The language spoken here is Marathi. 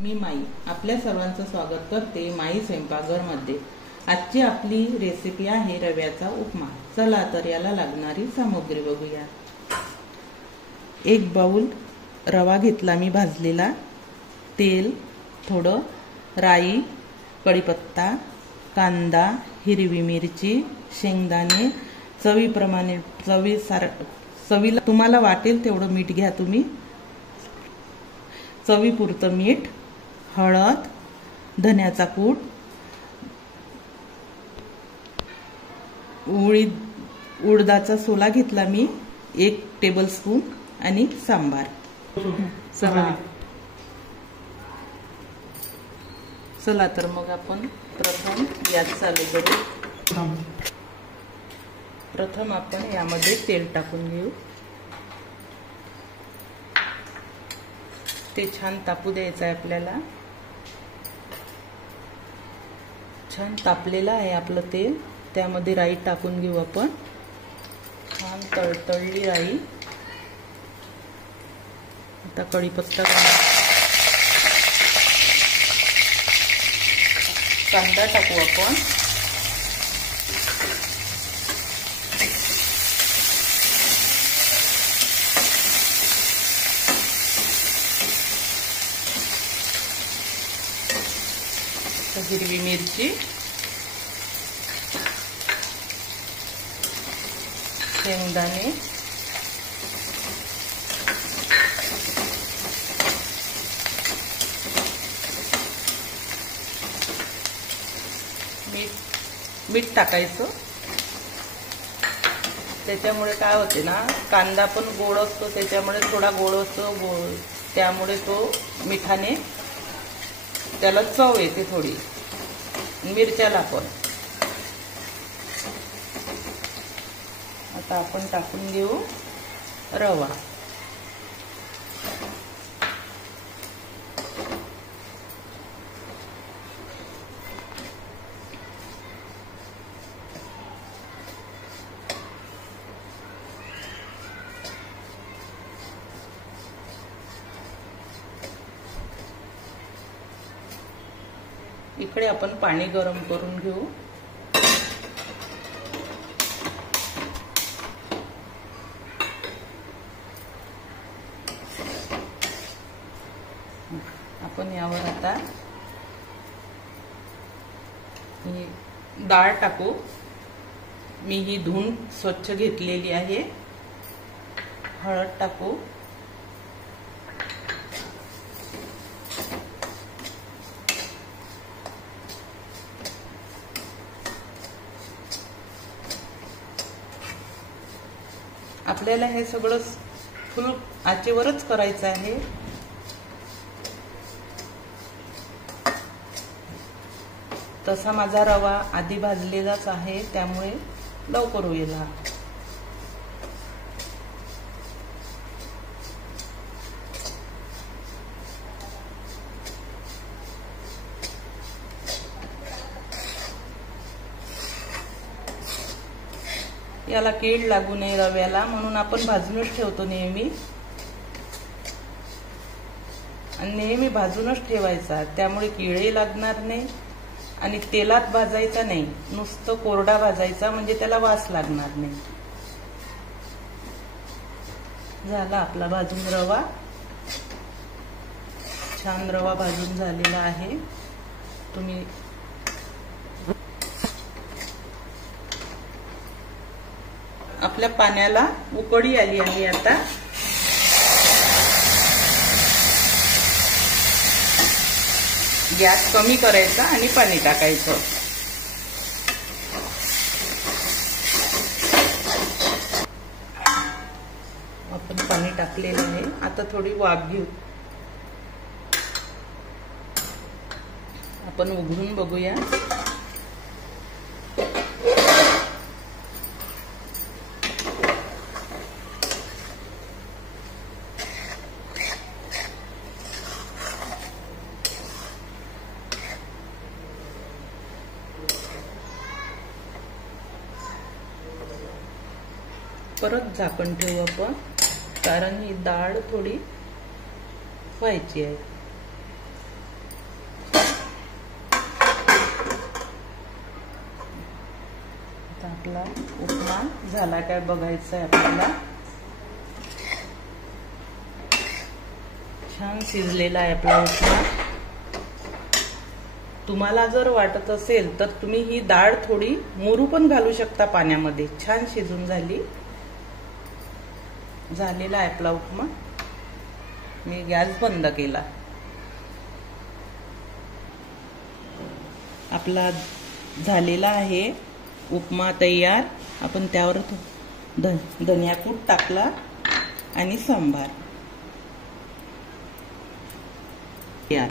मी माई आपल्या सर्वांचं स्वागत करते माई स्वयंपाकघरमध्ये। आजची आपली रेसिपी आहे रव्याचा उपमा। चला तर याला लागणारी सामग्री बघूया। एक बाउल रवा घेतला मी भाजलेला, तेल, थोडं राई, कढीपत्ता, कांदा, हिरवी मिरची, शेंगदाणे, चवीप्रमाणे चवीला तुम्हाला वाटेल तेवढं मीठ घ्या तुम्ही, चवीपुरतं मीठ, हळद, धन्याचा कूट, उडदाचा सोला घेतला मी 1 टेबलस्पून आणि सांबार। चला तर मग आपण प्रथम गॅस चालू करू। प्रथम आपण यामध्ये तेल टाकून घेऊ। ते छान तापू द्यायचं आहे आपल्याला। छान तापलेलं आहे आपलं तेल, त्यामध्ये राई टाकून घेऊ आपण। छान तळतळली राई। आता कढीपत्ता, कांदा टाकू आपण। हिरवी मिरची, शेंगदाणे, मीठ टाकायचं। त्याच्यामुळे काय होते ना, कांदा पण गोड असतो, त्याच्यामुळे थोडा गोड असतो, त्यामुळे तो मिठाने त्याला चव येते थोडी। मिरच्याला पण आता आपण टाकून घेऊ रवा। इकडे आपण पाणी गरम करून घेऊ। आपण यावर आता ही डाळ टाकू। मी ही धुवून स्वच्छ घेतलेली आहे। हळद टाकू, आपल्याला हे सगळं फुल आचेवरच करायचं आहे। तसा माझा रवा आधी भाजलेलाच आहे, त्यामुळे लवकर होईल। याला कीड लागू नये रव्याला, म्हणून आपण भाजूनच ठेवतो नेहमी, आणि नेहमी भाजूनच ठेवायचा। त्यामुळे कीडही लागणार नाही आणि तेलात भाजायचा नाही, नुसतं कोरडा भाजायचा, म्हणजे त्याला वास लागणार नाही। झाला आपला भाजून रवा। छान रवा भाजून झालेला आहे। तुम्ही आपल्या पाण्याला उकळी आली आहे। आता गॅस कमी करायचा आणि पाणी टाकायचं। आपण पाणी टाकलेलं आहे। आता थोडी वाफ घेऊ। आपण उघडून बघूया। परत झाकण ठेवू आपण, कारण ही डाळ थोडी व्हायची आहे। आपला उपमा झाला काय बघायचा आहे आपल्याला. छान शिजलेला आहे आपला उपमा. तुम्हाला जर वाटत असेल तर तुम्ही ही डाळ थोडी मुरू पण घालू शकता पाण्यामध्ये. छान शिजून झालेला आहे आपला उपमा. मी गॅस बंद केला. आपला झालेला आहे उपमा तयार. आपण त्यावर धनियाकूट टाकला आणि सांबार तयार.